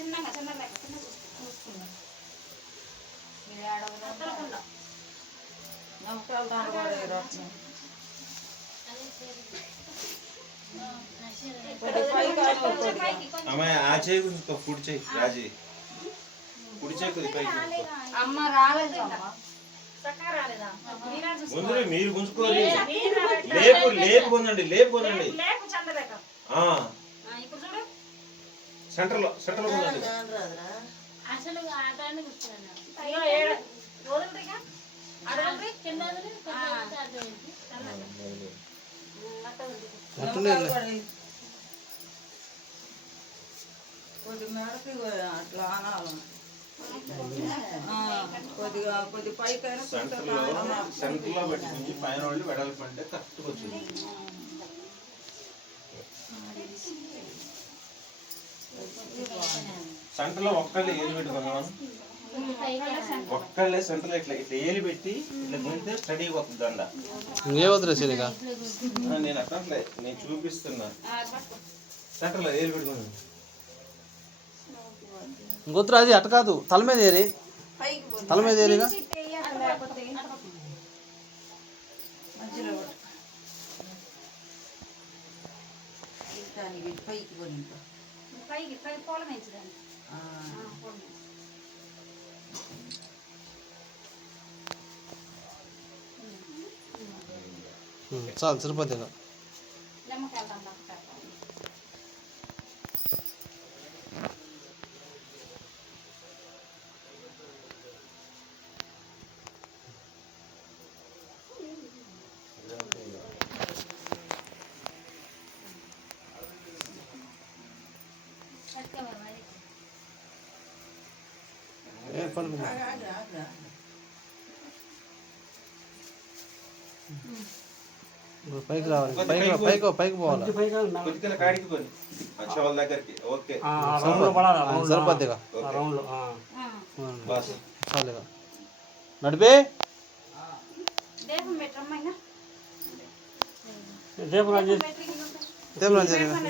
చిన్నగా చిన్నగా చూసుకున్నాం ఆచే కుడి చేయి రాజీ కుడి చేయి కొద్ది పైకి అమ్మ రాలేదు ముందు మీరు గుంజుకోవాలి లేపు లేపు పొందండి లేపు పొందండి సెంటర్ లో పొందండి అసలు ఆటాన్ని కూర్చున్నాను కొద్ది మేడకి అట్లా ఆనాలి కొద్దిగా కొద్ది పైకైనా సెంటర్ లో పెట్టి నుంచి పైన వాళ్ళు వెడల్పు అంటే కరెక్ట్గా వచ్చింది సెంటర్ లో ఒక్కళ్ళే ఏలు పెట్టుకున్నాం ఒక్కళ్ళే సెంటర్ లో ఇట్లా ఇట్లా ఏలు పెట్టి ఇట్లా గుంటే స్టడీగా వస్తుంది దండ నేను అట్లే నేను చూపిస్తున్నా సెంటర్ లో ఏలు పెట్టుకున్నాను గొత్తురు అది అట్ట కాదు తల మీద ఏరి తల మీద ఏరిగా చాలు సరిపోతుంది పైకి రావాలి పైకి పోవాలి సరిపోద్దిగా చాలుగా నడిపే దీపం పెట్టమ్మా దీపం